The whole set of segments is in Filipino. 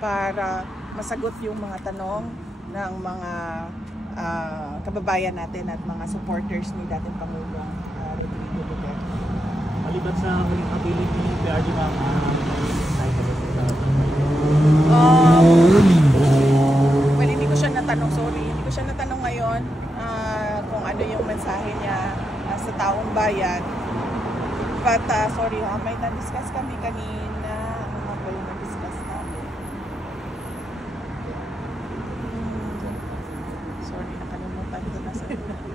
para masagot yung mga tanong ng mga kababayan natin at mga supporters ni dating Pangulong Rodrigo Duterte. Maliban sa huling habilin ni PRD, ma'am, well, hindi ko siya natanong, sorry. Hindi ko siya natanong ngayon kung ano yung mensahe niya sa taong bayan. But, sorry may na-discuss kami kanina. Ano ba yung na-discuss namin? Sorry, nakalimutan ko na.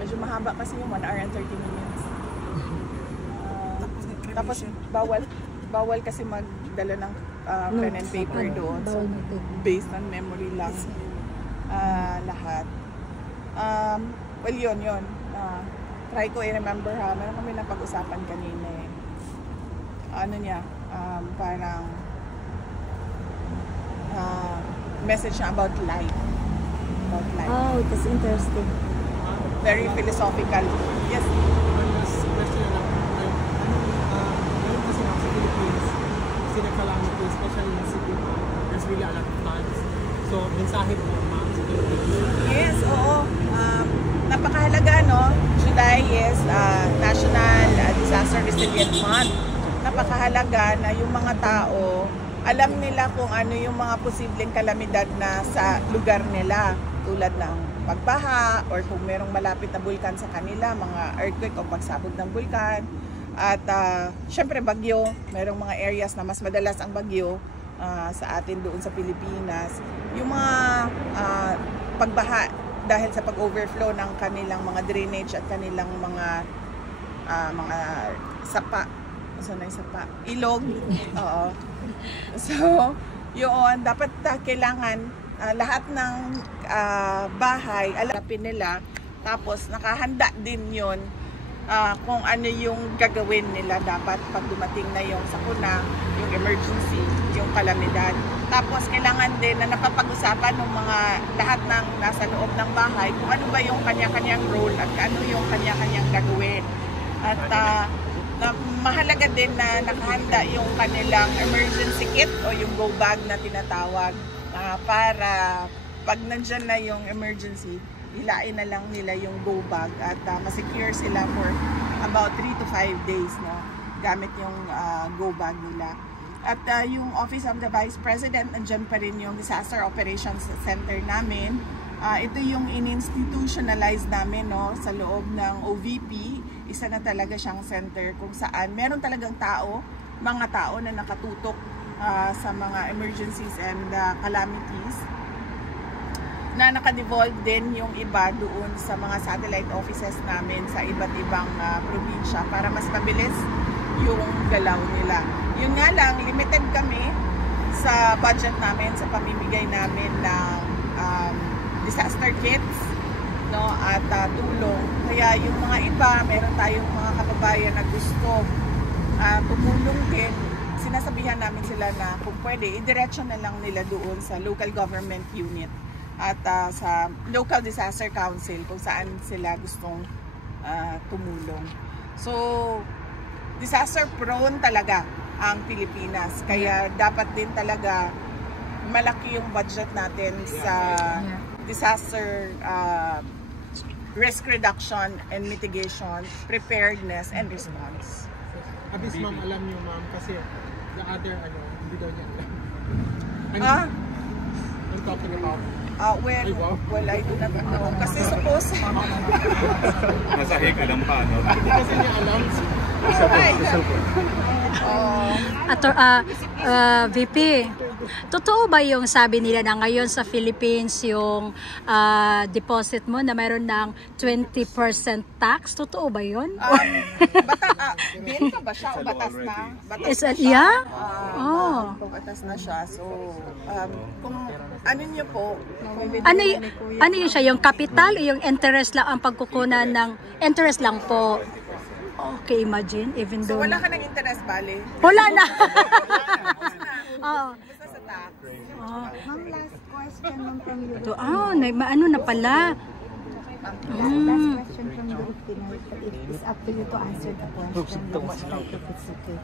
Medyo mahaba kasi yung 1 hour and 30 minutes. Tapos, bawal kasi magdala ng pen and paper doon. So, based on memory lang lahat. Well, yun. Try ko i-remember meron kami na pag-usapan kanina eh. Ano niya, parang message niya about life. Oh, it is interesting. Very philosophical. Yes. Question lang. Ngayon kasi sa Philippines, sinakalamity, especially in city, there's really a lot of times. So, mensahe po, ma'am, sa Philippines. Yes, oo. Napakahalaga, no? July is National Disaster Resilience Month. Napakahalaga na yung mga tao, alam nila kung ano yung mga posibleng kalamidad na sa lugar nila. Tulad ng pagbaha or kung merong malapit na bulkan sa kanila, mga earthquake o pagsabog ng bulkan. At syempre bagyo, merong mga areas na mas madalas ang bagyo sa atin doon sa Pilipinas. Yung mga pagbaha dahil sa pag-overflow ng kanilang mga drainage at kanilang mga sapa. Saan na yung sapa? Ilog. Oo. So, yun, dapat kailangan lahat ng bahay, alapin nila. Tapos, nakahanda din yun kung ano yung gagawin nila dapat pag dumating na yung sakuna, yung emergency, yung kalamidad. Tapos, kailangan din na napapag-usapan ng mga lahat ng nasa loob ng bahay kung ano ba yung kanya-kanyang role at ano yung kanya-kanyang gagawin. At mahalaga din na nakahanda yung kanilang emergency kit o yung go bag na tinatawag para pag nandyan na yung emergency, hilain na lang nila yung go bag at masecure sila for about 3 to 5 days, no, gamit yung go bag nila. At yung Office of the Vice President, andyan pa rin yung Disaster Operations Center namin. Ito yung in-institutionalize namin, no, sa loob ng OVP. Isa na talaga siyang center kung saan meron talagang mga tao na nakatutok sa mga emergencies and calamities, na naka-devolve din yung iba doon sa mga satellite offices namin sa iba't ibang probinsya para mas mabilis yung galaw nila. Yun nga lang, limited kami sa budget namin sa pamimigay namin ng disaster kits, no, at tulong. Kaya yung mga iba, meron tayong mga kababayan na gusto tumulong din. Sinasabihan namin sila na kung pwede, idiretso na lang nila doon sa local government unit at sa local disaster council kung saan sila gustong tumulong. So, disaster prone talaga ang Pilipinas. Kaya dapat din talaga malaki yung budget natin sa disaster risk reduction and mitigation, preparedness and response. Abis, ma'am, alam niyo, ma'am, kasi the other, hindi daw niya alam. I'm talking about. Well, I do not know. Kasi suppose... Masahig alam pa, no? Hindi kasi niya alam. VP, totoo ba yung sabi nila na ngayon sa Philippines yung deposit mo na mayroon ng 20% tax? Totoo ba yun? Bill pa ba siya o batas na? Batas na siya? Batas na siya. So, kung ano niyo po, ano yun siya? Yung capital o yung interest lang ang pagkukunan ng interest lang po? Okay, imagine, even though... So, wala ka ng interest, bali? Wala na! Basta sa tax. Ma'am, last question from you. Ano na pala? Last question from the Filipino. It is up to you to answer the question. If it's okay.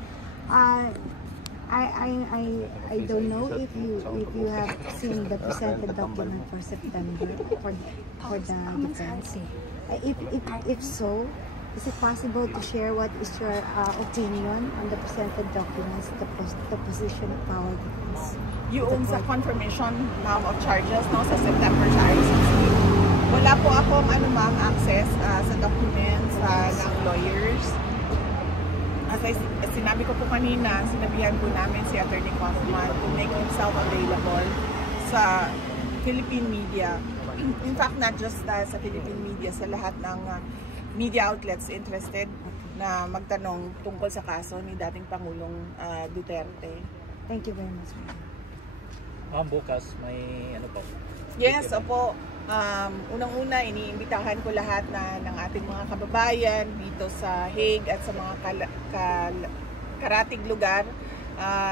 I don't know if you have seen the presented document for September for the defense. If so, is it possible to share what is your opinion on the presented documents, the position of our defense? Yung sa confirmation, ma'am, of charges, no, sa September sa ICC, wala po akong anumang access sa documents ng lawyers. As sinabi ko po kanina, sinabihan po namin si Attorney Kaufman to make himself available sa Philippine media. In fact, not just sa Philippine media, sa lahat ng media outlets interested na magtanong tungkol sa kaso ni dating Pangulong Duterte. Thank you very much. Ma'am, bukas may ano po? Yes, opo. Unang-una, iniimbitahan ko lahat ng ating mga kababayan dito sa Hague at sa mga karatig lugar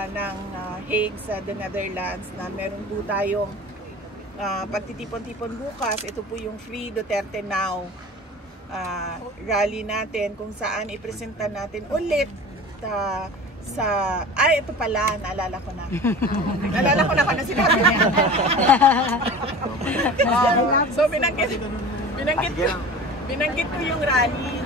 ng Hague sa the Netherlands na meron po tayong pagtitipon-tipon bukas. Ito po yung Free Duterte Now rally natin kung saan ipresenta natin ulit ito pala, naalala ko na. Naalala ko na kung ano sinabi niya. So, binanggit ko yung rally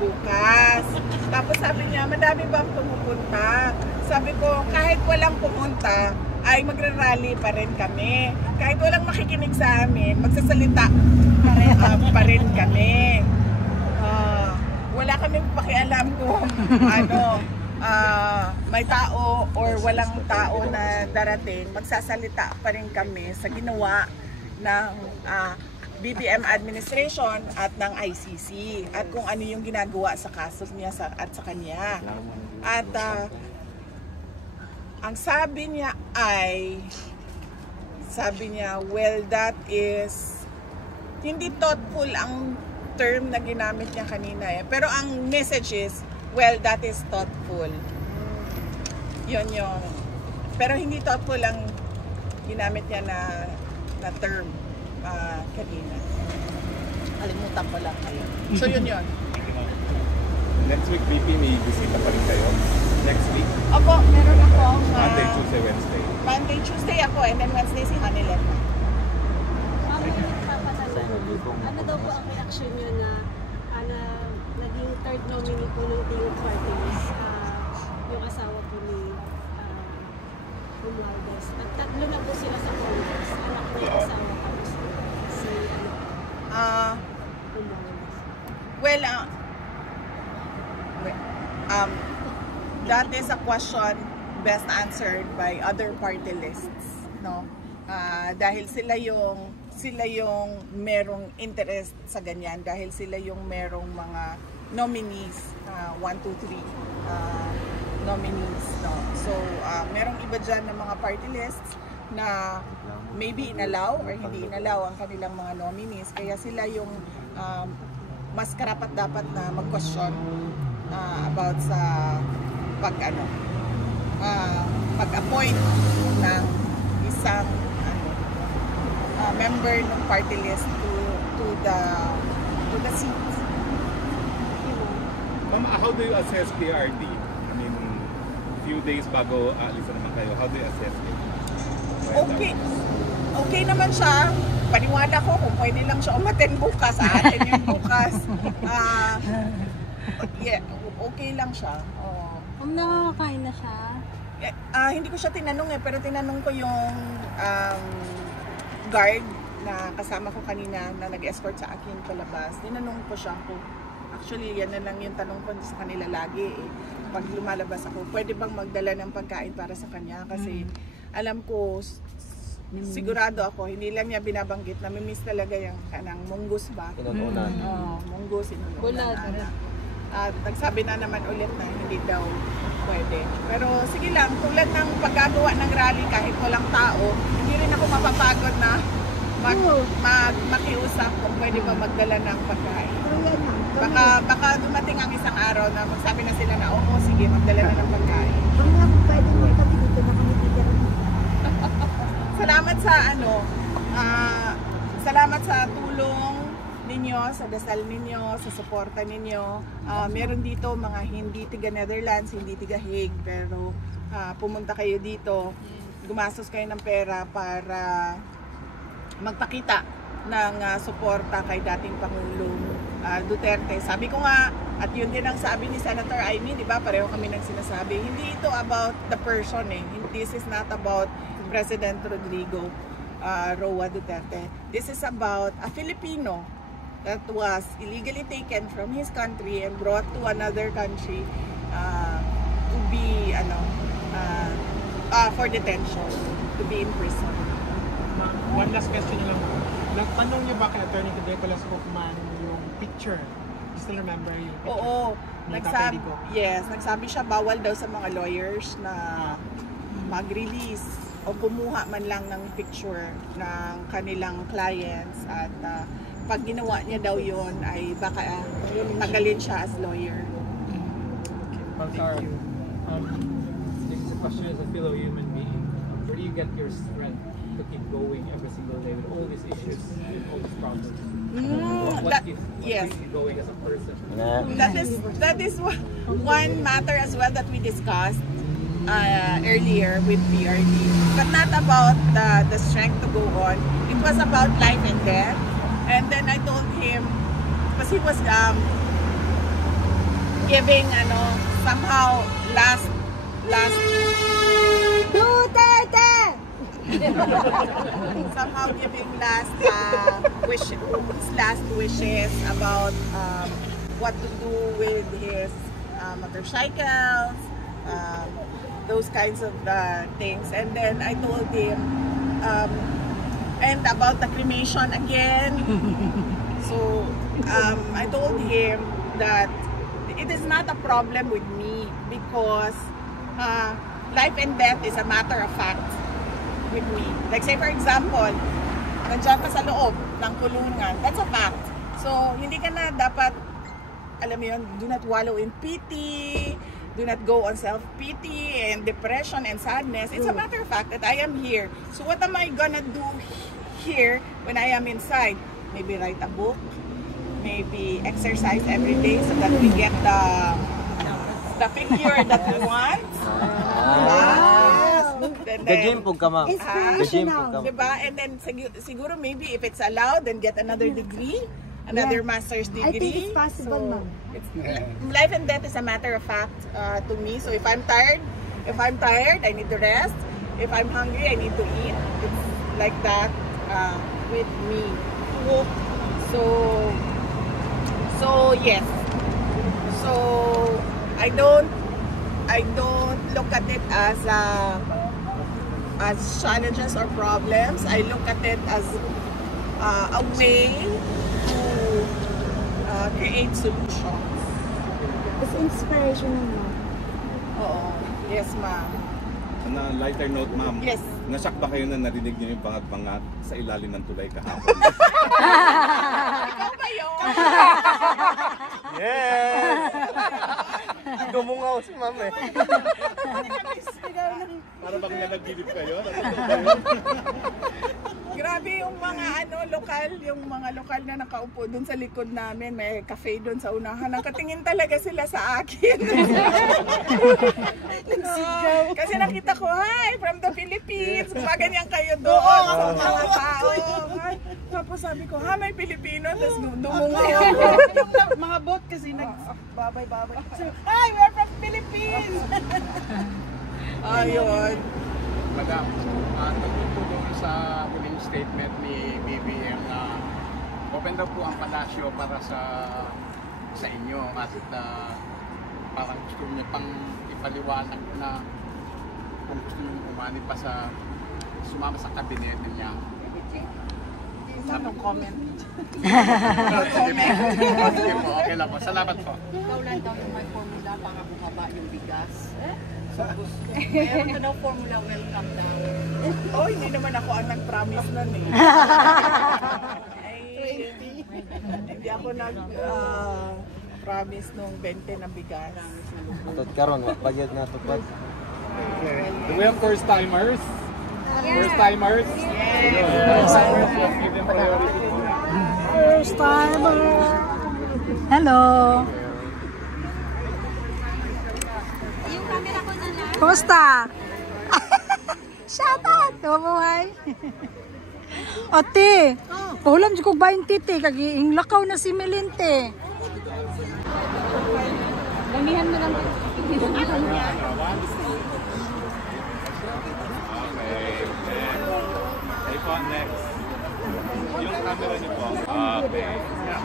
bukas. Tapos sabi niya, madami bang pumupunta? Sabi ko, kahit walang pumunta, ay magra-rally pa rin kami. Kahit walang makikinig sa amin, magsasalita pa rin kami. Wala kami pakialam kung may tao or walang tao na darating, magsasalita pa rin kami sa ginawa ng BBM administration at ng ICC at kung ano yung ginagawa sa kaso niya at sa kanya. At ang sabi niya, well, that is hindi thoughtful ang term na ginamit niya kanina eh. Pero ang message is, well, that is thoughtful. Yun yung. Pero hindi thoughtful ang ginamit niya na term kanina. Alimutan ko lang kayo. So yun. Next week, VP, may bisita pa rin kayo? Next week? Opo, meron ako. Monday, Tuesday, Wednesday. Monday, Tuesday ako and then Wednesday si Hanilet. Ano daw po ang reaction niyo na naging third nominee po ng Tingog Party List, yung asawa po ni Romualdez. At tatlo na po sila sa Congress. Anak na yung asawa tapos si Romualdez. Well, that is a question best answered by other party lists, no? Dahil sila yung merong interest sa ganyan, dahil sila yung merong mga nominees, 1, 2, 3 nominees, no? So, merong iba dyan ng mga party lists na maybe inalaw or hindi inalaw ang kanilang mga nominees, kaya sila yung mas karapat dapat na mag-question about sa pag-appoint ng isang member ng party list to the seat. Ma'am, how do you assess PRD? I mean, few days bago alis na naman kayo, how do you assess it? Okay naman siya. Paniwala ko kung pwede lang siya umaten bukas, atin yung bukas. Yeah, okay lang siya. Nakakain na siya? Hindi ko siya tinanong pero tinanong ko yung guard na kasama ko kanina na nag-escort sa akin palabas. Tinanong ko siya kung actually yan na lang yung tanong ko sa kanila lagi eh. Pag lumalabas ako, pwede bang magdala ng pagkain para sa kanya? Kasi alam ko, sigurado ako, hindi lang niya binabanggit, namimiss talaga yung kanang munggus ba? Inununan. Munggus, inununan. At nagsabi na naman ulit na hindi daw pwede. Pero sige lang, tulad ng pagkagawa ng rally kahit walang tao, hindi rin ako mapapagod na makiusap kung pwede ba magdala ng pagkain. Baka dumating ang isang araw na magsabi na sila na oo, sige, magdala na ng pagkain. Salamat sa tulong ninyo, sa dasal ninyo, sa suporta ninyo. Meron dito mga hindi tiga Netherlands, hindi tiga Hague, pero pumunta kayo dito, gumastos kayo ng pera para magpakita ng suporta kay dating Pangulong Duterte. Sabi ko nga, at yun din ang sabi ni Senator Amy, di ba? Pareho kami nang sinasabi. Hindi ito about the person eh. This is not about President Rodrigo Roa Duterte. This is about a Filipino that was illegally taken from his country and brought to another country to be for detention, to be in prison. One last question na lang. Nagtanong niyo ba kay Attorney Nicolas Hoffman yung picture? You still remember yung picture? Oo. Ni Tatay Digo? Nagsabi siya bawal daw sa mga lawyers na mag-release o kumuha man lang ng picture ng kanilang clients at pag ginawa niya daw yon ay baka tagalin siya as lawyer. Ma'am Sarah, this is a question as a fellow human being. Where do you get your strength to keep going every single day with all these issues, with all these problems? What keeps you going as a person? That is one matter as well that we discussed earlier with PRD, but not about the strength to go on. It was about life and death. And then I told him, because he was giving somehow last Duterte! somehow giving last wishes about what to do with his motorcycles, those kinds of things. And then I told him and about the cremation again. So I told him that it is not a problem with me because life and death is a matter of fact with me. Like say for example, nandiyan ka sa loob ng kulungan, that's a fact. So hindi ka na dapat, alam mo yun, do not wallow in pity, do not go on self-pity and depression and sadness. It's a matter of fact that I am here. So what am I gonna do here when I am inside? Maybe write a book, maybe exercise every day so that we get the figure that we want. Gajim po ka, ma'am. Inspirational. Diba? And then siguro maybe if it's allowed, then get another degree, another master's degree. I think it's possible, ma'am. Life and death is a matter of fact to me. So if I'm tired, I need to rest. If I'm hungry, I need to eat. It's like that with me. So yes. So I don't look at it as challenges or problems. I look at it as a way to create solutions. It's inspirational, ma'am. Oo. Yes, ma'am. On a lighter note, ma'am. Yes. Nasyak ba kayo na narinig niyo yung bangat-bangat sa ilalim ng tulay kahapon? Ikaw ba yun? Yes! Gumungaw si ma'am eh. Para bang nanaginip kayo? Grabe yung mga lokal na nakaupo dun sa likod namin, may cafe dun sa unahan. Nakatingin talaga sila sa akin. Kasi nakita ko, hi, from the Philippines. Gumaganyan kayo doon sa mga tao. Tapos sabi ko, ha, may Pilipino. Tapos dumungaw ako. Yung mga bot kasi nagbabay-babay. So, hi, we're from Philippines! Ayun. Madam, tungkol po doon sa huling statement ni BBM na open daw po ang palasyo para sa inyo at parang gusto niyo pang ipaliwanag na kung gusto niyo umani pa sumama sa kabinete niya. No comment. Sige po, okay lang po. Salamat po. Ikaw lang daw yung may formula para bumaba yung bigas. Meron ka daw formula, welcome daw. Oh, hindi naman ako ang nag-promise nun eh. Hindi ako nag-promise nung 20 na bigas. Atod karon, bagyan na tupad. Do we have first timers? First timers? Yes. Give them priority. First timer. Hello. Yung camera ko na lang. Kumusta? Shout out! Mabuhay! Ate, pahulam dyan kong 20 te, kagiing lakaw na si Melinte. Damihan mo lang. Next. Yung camera niyo po. Okay. Yeah.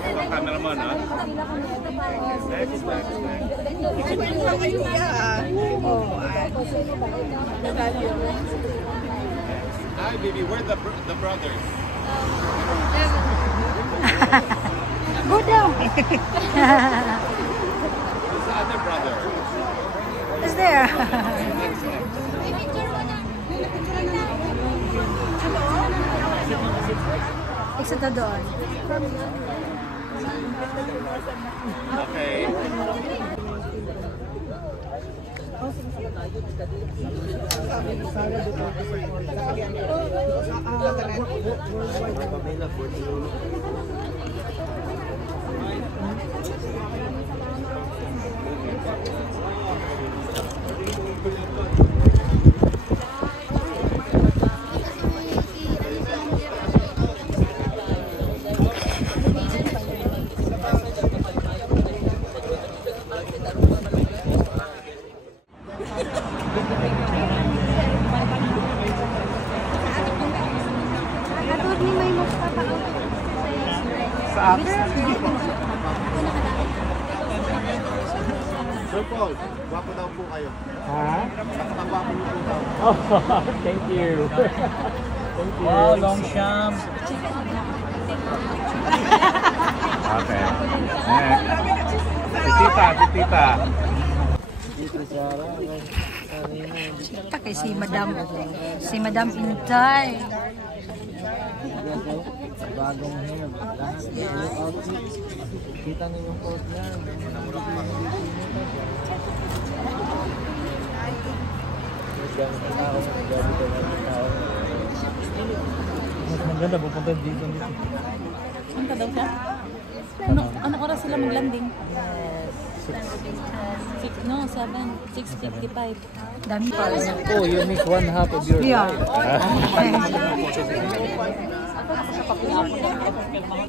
Ito cameraman, ha? Next. Hi, baby. Where the brothers? Go down. Who's the other brother? Is there? Exit na doon. Okay. Sa akin? Sir Paul, gwapo daw po kayo. Ha? Napakagwapo niyo po daw. Oh, thank you. Thank you. Wow, long sham. Okay. Next. Si tita. Kita kay si Madam Intay. Bagong hair. Lahat ng outfit. Kita niyo yung post niya. Mas maganda, pupunta dito. Punta daw siya? Ano oras sila mag-landing? 6:55. Dami pa. Oh, you miss one half of your Yeah.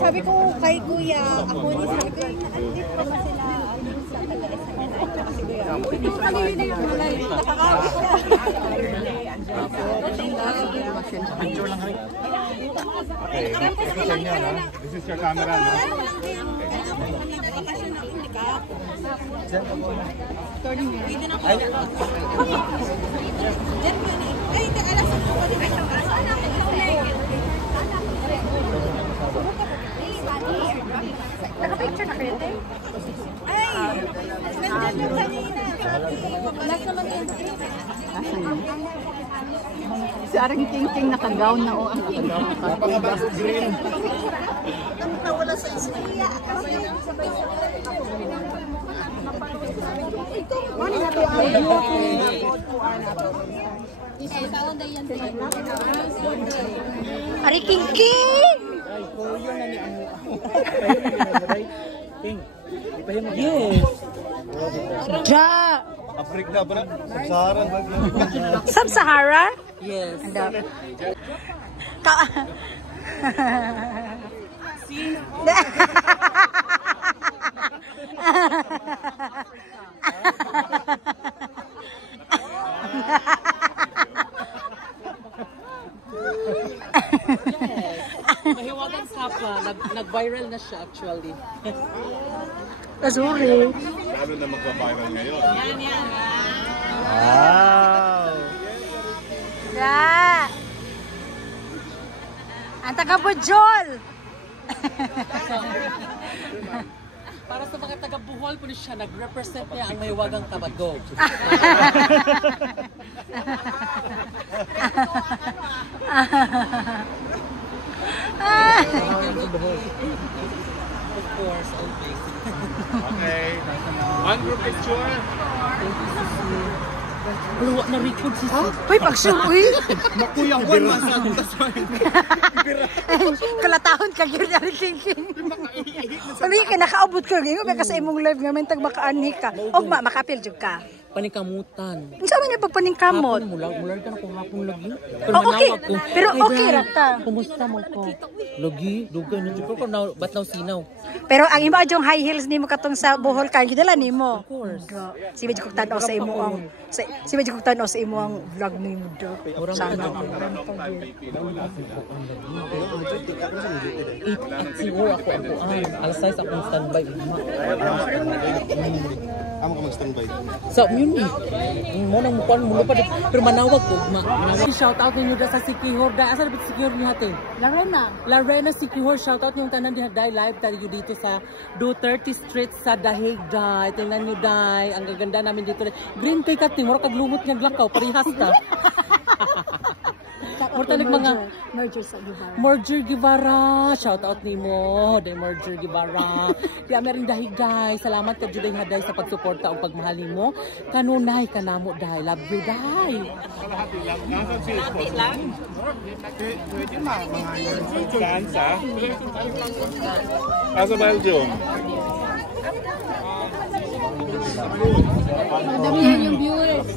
Sabi ko kay Kuya, ako ni sabi ko, andit pa ba sila? Hindi ko kanina na yung malay. Nakakawit ko. Picture lang rin. Okay. This is your camera, ha? This is your camera, no? Naka-picture na kayo, te? Ay! Nandiyan yung kanina. Last naman yun. Si Aring King naka-gown na o ang naka-gown. Napakabas green. Nawala sa isniya. Ari King King! Yes. Ja! Africa ba na? Sub-Saharan ba? Sub-Sahara? Yes. Mahiwagang kapwa. Nag-viral na siya actually. Azuri. Lalo na magpa-viral ngayon. Yan. Wow! Ja! Ang taga-Bujol! Para sa mga taga-Buhol po siya, nag-represent niya ang mahiwagang Tabagog. Of course, always. Okay. One group picture. Luwa na record si Sid. Uy, pag-shoot, uy! Makuyang one masad. Kalatahon ka gyud Ari King King. Uli ka nakaabot ka gyud kasi imong live nga man tag makaanhi ka. Og makapil jud ka. paningkamutan. Unsa man yung pagpaningkamot? Mula ka na kung hapon lagi. Oh, okay. Pero okay ra ka. Kumusta mo ko? Lagi, dugay na jud ko na ba't naw sinaw. Pero ang imo adjong high heels nimo katong sa Bohol kay gidala nimo. Of course. Si medyo kog tan-aw sa imo ang si medyo kog tan-aw sa imo ang vlog nimo do. Sana siguro ako alas 6 akong standby. Amo ka mag-standby. So, yun eh. Mo nang mukuan mo pa pero manawag ko. Shout out ninyo sa Sikihor. Asa dapat Sikihor ni hati? Larena Sikihor. Shout out yung tanan di Day live tayo dito sa Duterte Street sa Dahig Day. Tingnan nyo Day. Ang gaganda namin dito. Green cake at timor kaglumot ng glakaw. Parihas ta. Mortalig mga Merger Guevara. Shout out nimo, Day Merger Guevara. Kaya meron Dahig Day. Salamat ka Juday Haday sa pagsuporta o pagmahali mo. Kanunay kanamo Day. Love you Day. Saan sa? Sa Belgium. Madamihan yung viewers.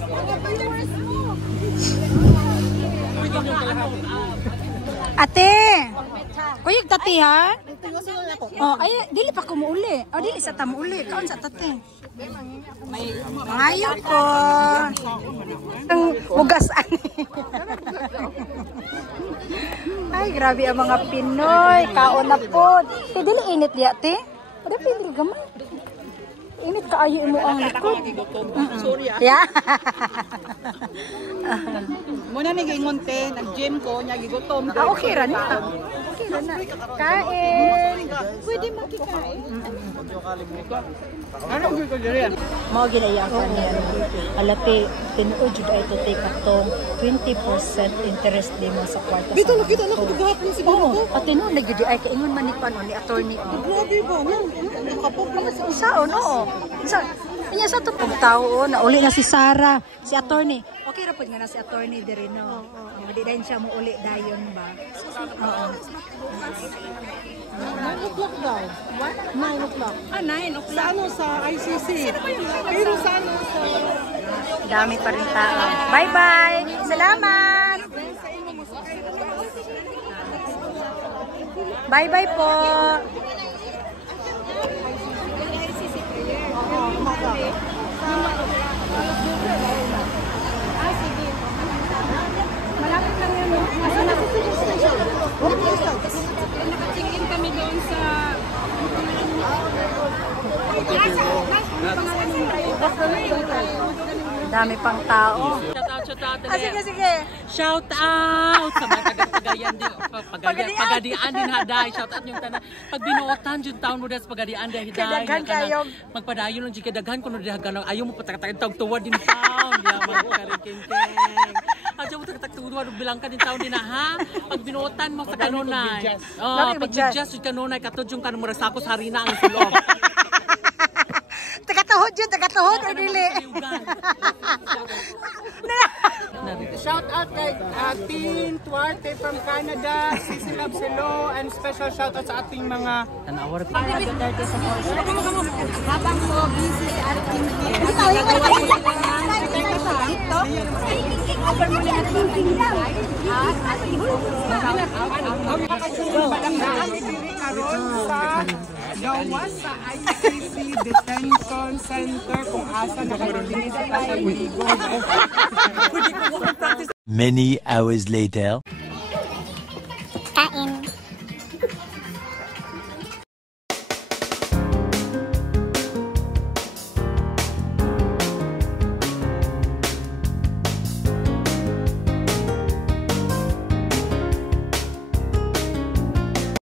Ate. Kuyog tatihan? Oh, ay dili pa ko muuli. Oh, dili sa ta muuli. Kaon sa tate. Ngayon ko. Ang bugas ani. Ay, grabe ang mga Pinoy. Kaon na pod. Dili init di ate. Ade pili gamay. Init kaayo mo ang likod. Sorry ah. Yeah. Muna ni gingon te, nag-gym ko, nya gigutom. Okay ra na. Okay ra na. Kain. Pwede makikain. Ano ko diri? Mao ginaya ka niya. Alati tinuod jud ay to take atong 20% interest mo sa kwarta. Bito nakita na ko gahapon siguro ko. At tinuod na gyud ay kay ingon man ni paano ni attorney. Grabe ba no? Nakapok Isa o no? Isa. Kanya sa to pagtao na uli na si Sarah, si attorney. Okay ra pud nga na si attorney diri no. Di din siya mo uli dayon ba. Oo. 9 o'clock daw. What? 9 o'clock. 9 o'clock. Sa ano sa ICC? Pero sa ano sa Dami pa rin tao. Bye-bye. Salamat. Bye-bye po. Malapit lang yun. Nakatingin kami doon sa... Dami pang tao. Sige. Shout out sa mga taga-Pagayan din. Pagadian din haday. Shout out yung tanan. Pag binuotan yung taon mo sa Pagadian din haday. Kadaghan kayo. Magpadayon lang yung kadaghan ko na dihagan. Ayaw mo patakatakin tuwad din taon. Yaman mo karing-king. Ayaw mo patakatakin bilang ka din taon din ha. Pag binuotan mo sa kanunay. Pag bidjas yung kanunay. Katod yung kanunay. Murasakos harina ang sulong. Taga-tuhod yun, taga-tuhod o dili? Shout out kay Tin Tuarte from Canada, Sisi Labselo, and special shout out sa ating mga tanawar. Habang mo busy si Ating Gawas sa ICC Detention Center kung asa nakalinis sa Ligo. Many hours later.